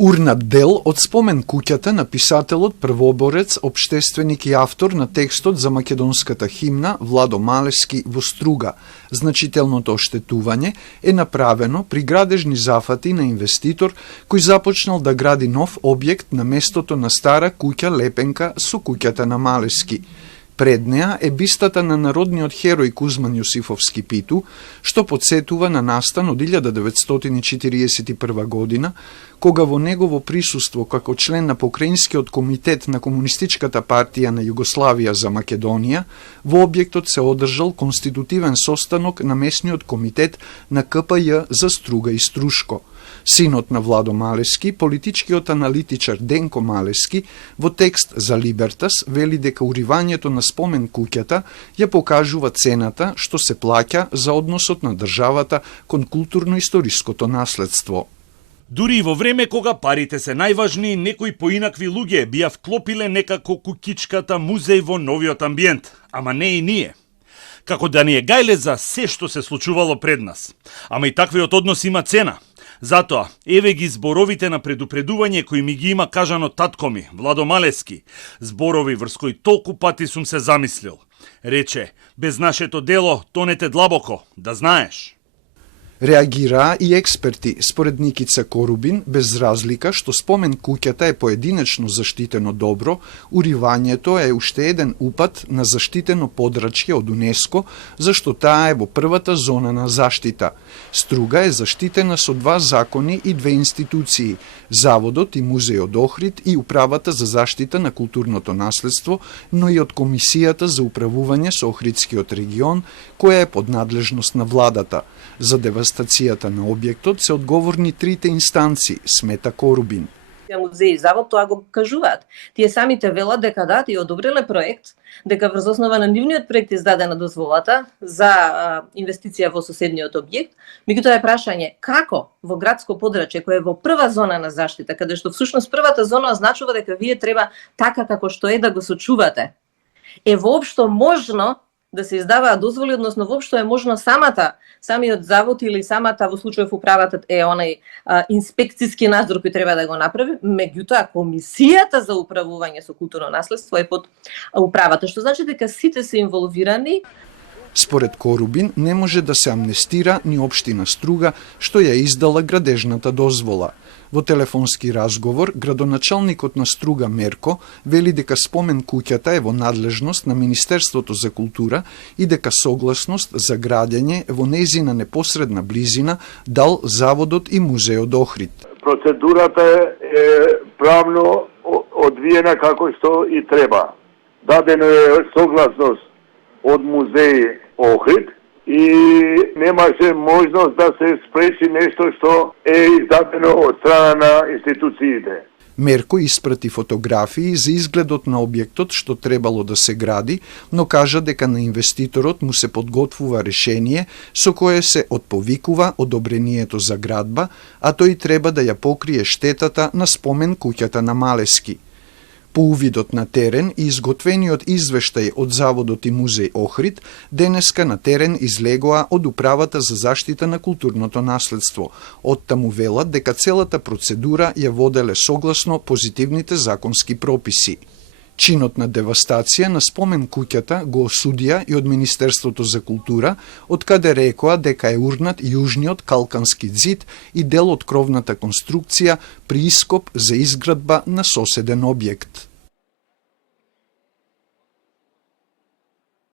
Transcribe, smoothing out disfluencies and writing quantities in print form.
Урнат дел од спомен куќата на писателот, првоборец, општественик и автор на текстот за македонската химна Владо Малески во Струга. Значителното оштетување е направено при градежни зафати на инвеститор кој започнал да гради нов објект на местото на стара куќа Лепенка со куќата на Малески. Пред неа е бистата на народниот херој Кузман Јосифовски Питу, што подсетува на настан од 1941 година, кога во негово присуство како член на Покраинскиот комитет на Комунистичката партија на Југославија за Македонија, во објектот се одржал конститутивен состанок на местниот комитет на КПЈ за Струга и Струшко. Синот на Владо Малески, политичкиот аналитичар Денко Малески, во текст за Либертас вели дека уривањето на спомен куќата ја покажува цената што се плаќа за односот на државата кон културно-историското наследство. Дури и во време кога парите се најважни, некои поинакви луѓе би ја вклопиле некако куќичката музеј во новиот амбиент, ама не и ние. Како да ни е гајле за се што се случувало пред нас. Ама и таквиот однос има цена. Затоа, еве ги зборовите на предупредување кои ми ги има кажано татко ми, Владо Малески, зборови врз кои толку пати сум се замислил. Рече, без нашето дело тонете длабоко, да знаеш. Реагираа и експерти, според Никица Корубин, без разлика што спомен куќата е поединечно заштитено добро, уривањето е уште еден упат на заштитено подрачје од УНЕСКО, зашто таа е во првата зона на заштита. Струга е заштитена со 2 закони и 2 институции, Заводот и Музејот Охрид и Управата за заштита на културното наследство, но и од Комисијата за управување со Охридскиот регион, која е под надлежност на владата. За девастацијата на објектот се одговорни 3 инстанции, смета Корубин. Музеј и завод тоа го кажуваат. Тие самите велат дека да, тие одобриле проект, дека врз основа на нивниот проект издадена дозволата за инвестиција во соседниот објект. Меѓутоа е прашање како во градско подрачје кое е во прва зона на заштита, каде што всушност првата зона означува дека вие треба така како што е да го сочувате. Е воопшто можно да се издаваат дозволи, односно воопшто е можно самиот завод или самата во случајов управата е онај инспекциски надзор кој треба да го направи, меѓутоа Комисијата за управување со културно наследство е под управата, што значи дека сите се инволвирани. Според Корубин не може да се амнестира ни општина Струга што ја издала градежната дозвола. Во телефонски разговор, градоначалникот на Струга Мерко вели дека спомен куќата е во надлежност на Министерството за култура и дека согласност за градење во нејзина непосредна близина дал Заводот и Музејот Охрид. Процедурата е правно одвиена како што и треба. Дадено е согласност од Музеј Охрид и немаше можност да се спречи нешто што е издадено од страна на институциите. Мерко испрати фотографии за изгледот на објектот што требало да се гради, но кажа дека на инвеститорот му се подготвува решение со кое се отповикува одобрението за градба, а тој треба да ја покрие штетата на спомен куќата на Малески. По увидот на терен и изготвениот извештај од Заводот и Музеј Охрид, денеска на терен излегоа од Управата за заштита на културното наследство. Оттаму велат дека целата процедура ја воделе согласно позитивните законски прописи. Чинот на девастација на спомен куќата го осудија и од Министерството за култура, од каде рекоа дека е урнат јужниот калкански ѕид и дел од кровната конструкција при ископ за изградба на соседен објект.